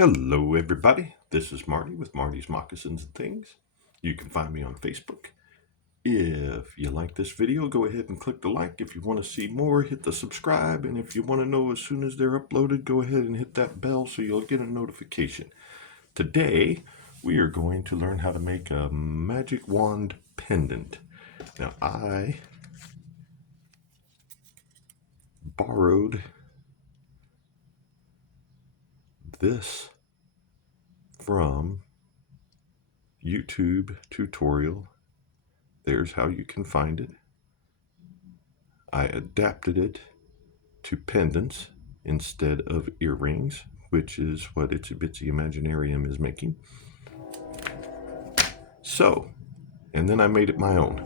Hello, everybody. This is Marty with Marty's Moccasins and Things. You can find me on Facebook. If you like this video, go ahead and click the like. If you want to see more, hit the subscribe. And if you want to know as soon as they're uploaded, go ahead and hit that bell so you'll get a notification. Today, we are going to learn how to make a magic wand pendant. Now, I borrowed this from YouTube tutorial. There's how you can find it. I adapted it to pendants instead of earrings, which is what Itsy Bitsy Imaginarium is making. So, and then I made it my own.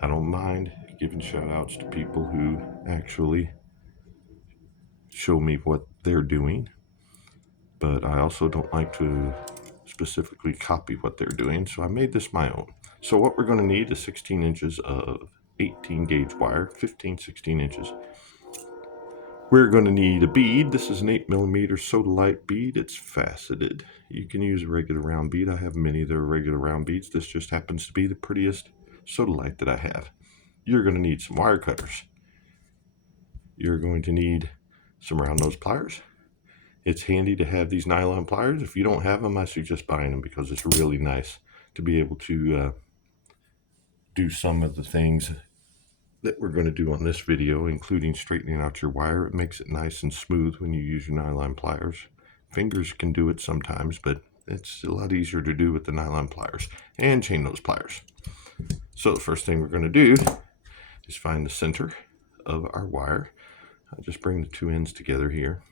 I don't mind giving shout outs to people who actually show me what they're doing, but I also don't like to specifically copy what they're doing, so I made this my own. So what we're going to need is 16 inches of 18 gauge wire, 16 inches. We're going to need a bead. This is an 8mm sodalite bead. It's faceted. You can use a regular round bead. I have many that are regular round beads. This just happens to be the prettiest sodalite that I have. You're going to need some wire cutters. You're going to need some round nose pliers. It's handy to have these nylon pliers. If you don't have them, I suggest buying them because it's really nice to be able to do some of the things that we're going to do on this video, including straightening out your wire. It makes it nice and smooth when you use your nylon pliers. Fingers can do it sometimes, but it's a lot easier to do with the nylon pliers and chain nose pliers. So the first thing we're going to do is find the center of our wire. I'll just bring the two ends together here.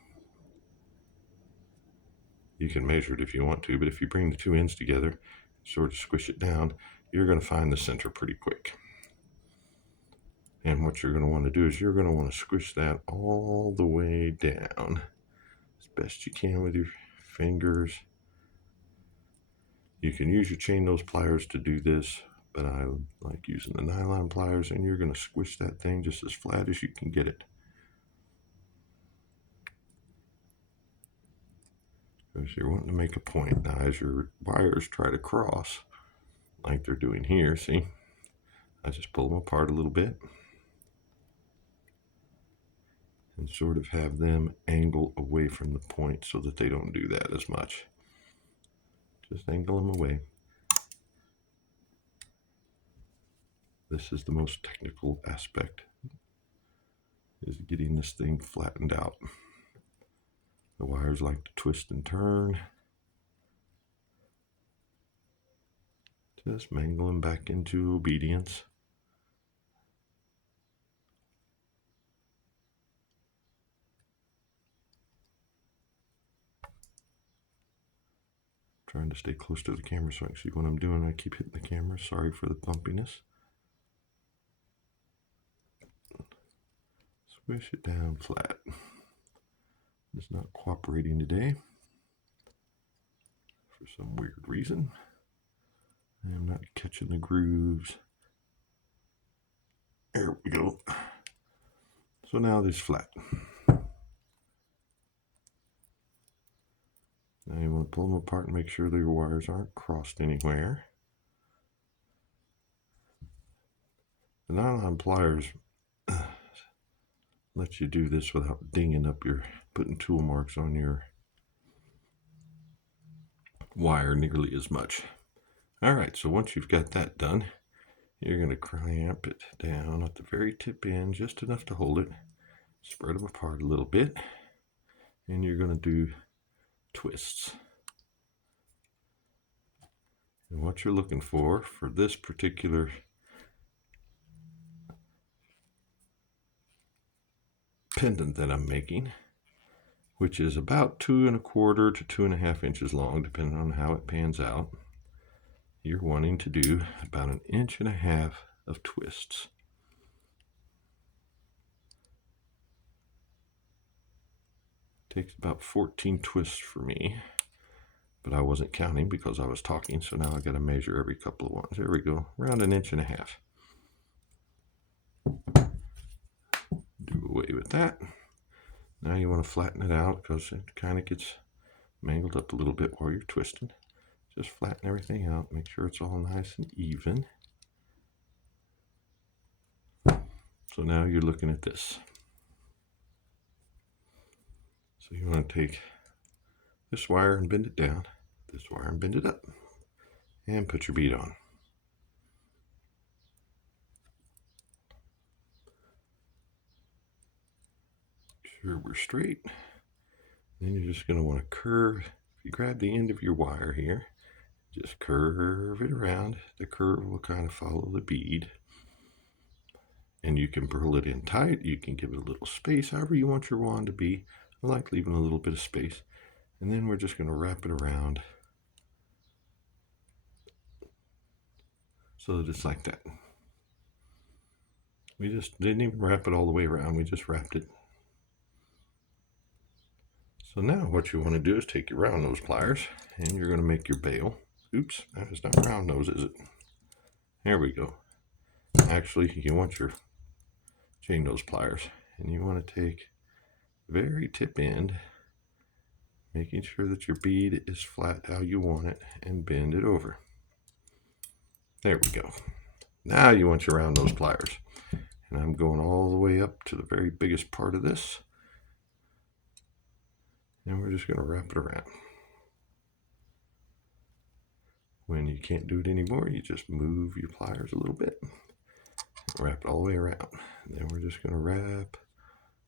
You can measure it if you want to, but if you bring the two ends together, sort of squish it down, you're going to find the center pretty quick. And what you're going to want to do is you're going to want to squish that all the way down as best you can with your fingers. You can use your chain nose pliers to do this, but I like using the nylon pliers, and you're going to squish that thing just as flat as you can get it. Because you're wanting to make a point. Now, as your wires try to cross, like they're doing here, see? I just pull them apart a little bit and sort of have them angle away from the point so that they don't do that as much. Just angle them away. This is the most technical aspect, is getting this thing flattened out. The wires like to twist and turn. Just mangle them back into obedience. Trying to stay close to the camera so I can see what I'm doing. I keep hitting the camera. Sorry for the bumpiness. Squish it down flat. It's not cooperating today for some weird reason. I'm not catching the grooves. There we go. So now this flat. Now you want to pull them apart and make sure that your wires aren't crossed anywhere. The nylon pliers let you do this without dinging up putting tool marks on your wire nearly as much. All right, so once you've got that done, you're going to clamp it down at the very tip end, just enough to hold it. Spread them apart a little bit, and you're going to do twists. And what you're looking for this particular pendant that I'm making, which is about 2 1/4 to 2.5 inches long, depending on how it pans out, you're wanting to do about 1.5 inches of twists. Takes about 14 twists for me, but I wasn't counting because I was talking, so now I got to measure every couple of ones. There we go, around 1.5 inches. Do away with that. Now you want to flatten it out because it kind of gets mangled up a little bit while you're twisting. Just flatten everything out, make sure it's all nice and even. So now you're looking at this. So you want to take this wire and bend it down, this wire and bend it up, and put your bead on. Make sure we're straight. Then you're just going to want to curve. If you grab the end of your wire here, just curve it around. The curve will kind of follow the bead. And you can pull it in tight. You can give it a little space, however you want your wand to be. I like leaving a little bit of space. And then we're just going to wrap it around so that it's like that. We just didn't even wrap it all the way around. We just wrapped it. So now what you want to do is take your round nose pliers and you're going to make your bail. Oops, that is not round nose, is it? There we go. Actually, you want your chain nose pliers and you want to take very tip end, making sure that your bead is flat how you want it, and bend it over. There we go. Now you want your round nose pliers. And I'm going all the way up to the very biggest part of this. And we're just going to wrap it around. When you can't do it anymore, you just move your pliers a little bit. Wrap it all the way around. And then we're just going to wrap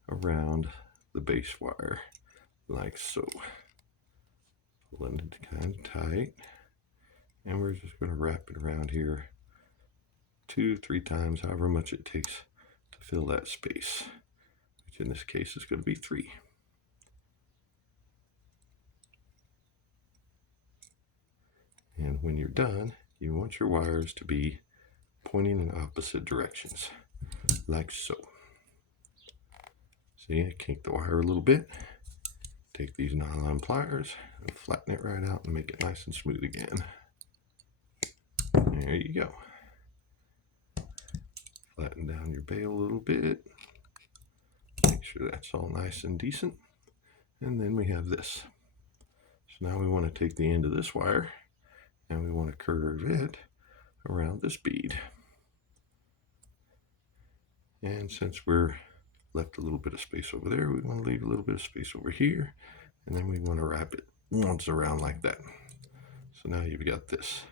around the base wire like so. Pulling it kind of tight. And we're just going to wrap it around here 2-3 times, however much it takes to fill that space, which in this case is going to be 3. And when you're done, you want your wires to be pointing in opposite directions, like so. See, I kink the wire a little bit. Take these nylon pliers and flatten it right out and make it nice and smooth again. There you go. Flatten down your bail a little bit. Make sure that's all nice and decent. And then we have this. So now we want to take the end of this wire and we want to curve it around this bead. And since we're left a little bit of space over there, we want to leave a little bit of space over here. And then we want to wrap it once around like that. So now you've got this.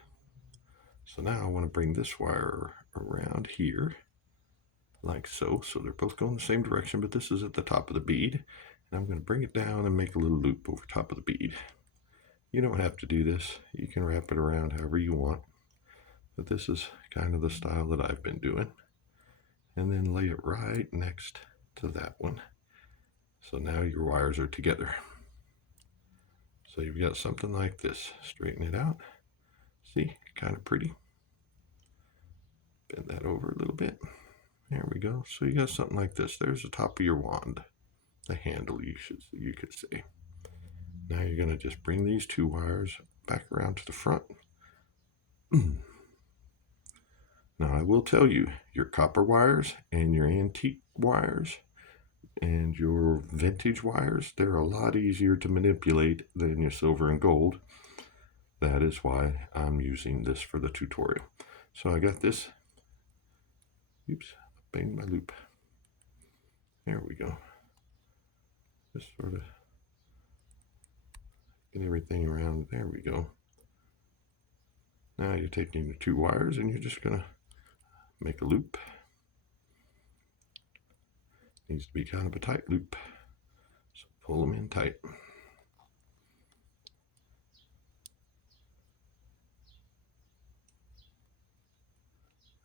So now I want to bring this wire around here like so. So they're both going the same direction, but this is at the top of the bead. And I'm going to bring it down and make a little loop over top of the bead. You don't have to do this. You can wrap it around however you want. But this is kind of the style that I've been doing. And then lay it right next to that one. So now your wires are together. So you've got something like this. Straighten it out. See, kind of pretty. Bend that over a little bit. There we go. So you got something like this. There's the top of your wand. The handle, you could say. Now you're going to just bring these 2 wires back around to the front. Now I will tell you, your copper wires and your antique wires and your vintage wires, they're a lot easier to manipulate than your silver and gold. That is why I'm using this for the tutorial. So I got this. Oops, banged my loop. There we go. Just sort of get everything around. There we go. Now you're taking the 2 wires and you're just going to make a loop. Needs to be kind of a tight loop. So pull them in tight.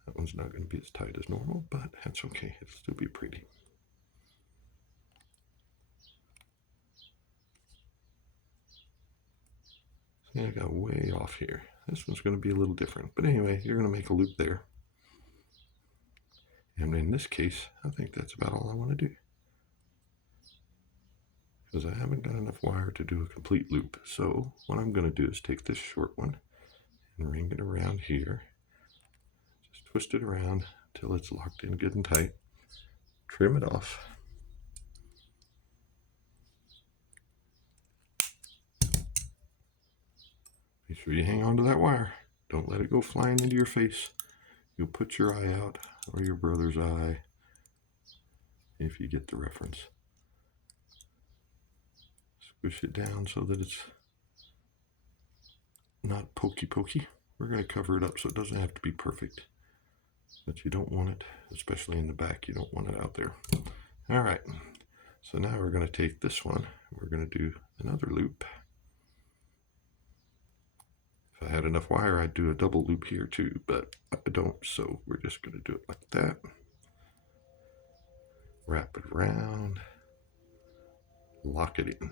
That one's not going to be as tight as normal, but that's okay. It'll still be pretty. See, I got way off here. This one's going to be a little different. But anyway, you're going to make a loop there. And in this case, I think that's about all I want to do. Because I haven't got enough wire to do a complete loop. So what I'm going to do is take this short one and ring it around here. Just twist it around until it's locked in good and tight. Trim it off. Make sure you hang on to that wire. Don't let it go flying into your face. You'll put your eye out, or your brother's eye, if you get the reference. Squish it down so that it's not pokey. We're going to cover it up so it doesn't have to be perfect. But you don't want it, especially in the back, you don't want it out there. All right, so now we're going to take this one. We're going to do another loop. If I had enough wire, I'd do a double loop here too, but I don't, so we're just going to do it like that. Wrap it around, lock it in.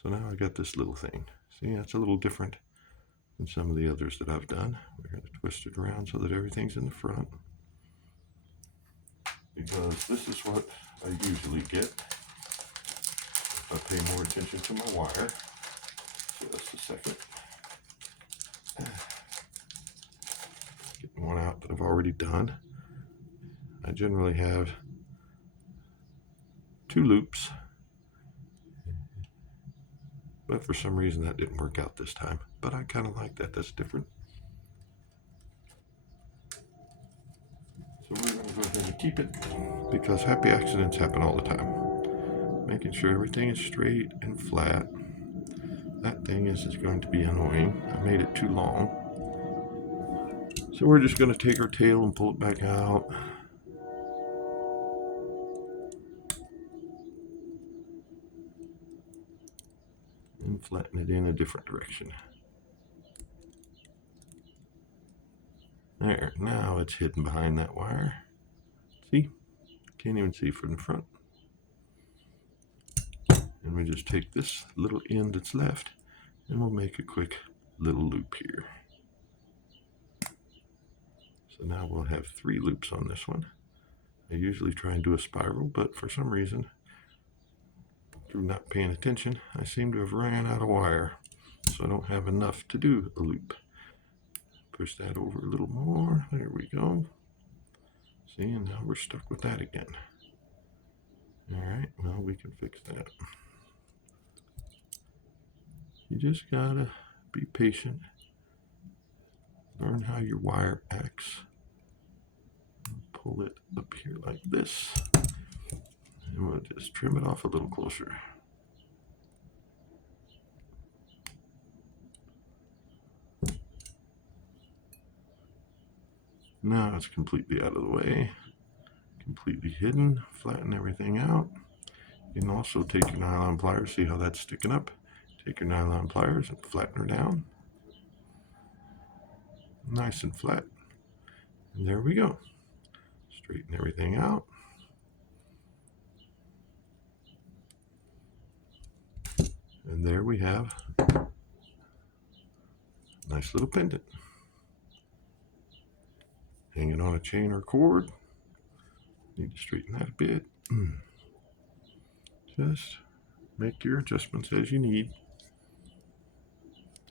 So now I got this little thing. See, that's a little different than some of the others that I've done. We're going to twist it around so that everything's in the front. Because this is what I usually get if I pay more attention to my wire. Just a second. Getting one out that I've already done. I generally have 2 loops, but for some reason that didn't work out this time. But I kind of like that. That's different. So we're going to go ahead and keep it, because happy accidents happen all the time. Making sure everything is straight and flat. That thing is going to be annoying. I made it too long. So we're just going to take our tail and pull it back out. And flatten it in a different direction. There, now it's hidden behind that wire. See? Can't even see from the front. And we just take this little end that's left and we'll make a quick little loop here. So now we'll have 3 loops on this one. I usually try and do a spiral, but for some reason, through not paying attention, I seem to have ran out of wire. So I don't have enough to do a loop. Push that over a little more. There we go. See, and now we're stuck with that again. All right, well, we can fix that. You just gotta be patient. Learn how your wire acts. Pull it up here like this. And we'll just trim it off a little closer. Now it's completely out of the way, completely hidden. Flatten everything out. You can also take your nylon pliers, see how that's sticking up. Take your nylon pliers and flatten her down. Nice and flat. And there we go. Straighten everything out. And there we have a nice little pendant. Hanging on a chain or cord. Need to straighten that a bit. Just make your adjustments as you need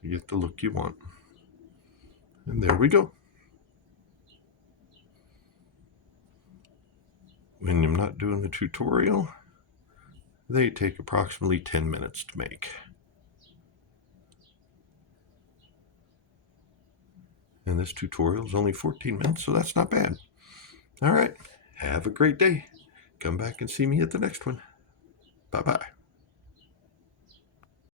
to get the look you want. And there we go. When I'm not doing the tutorial, they take approximately 10 minutes to make. And this tutorial is only 14 minutes, so that's not bad. All right, have a great day. Come back and see me at the next one. Bye-bye.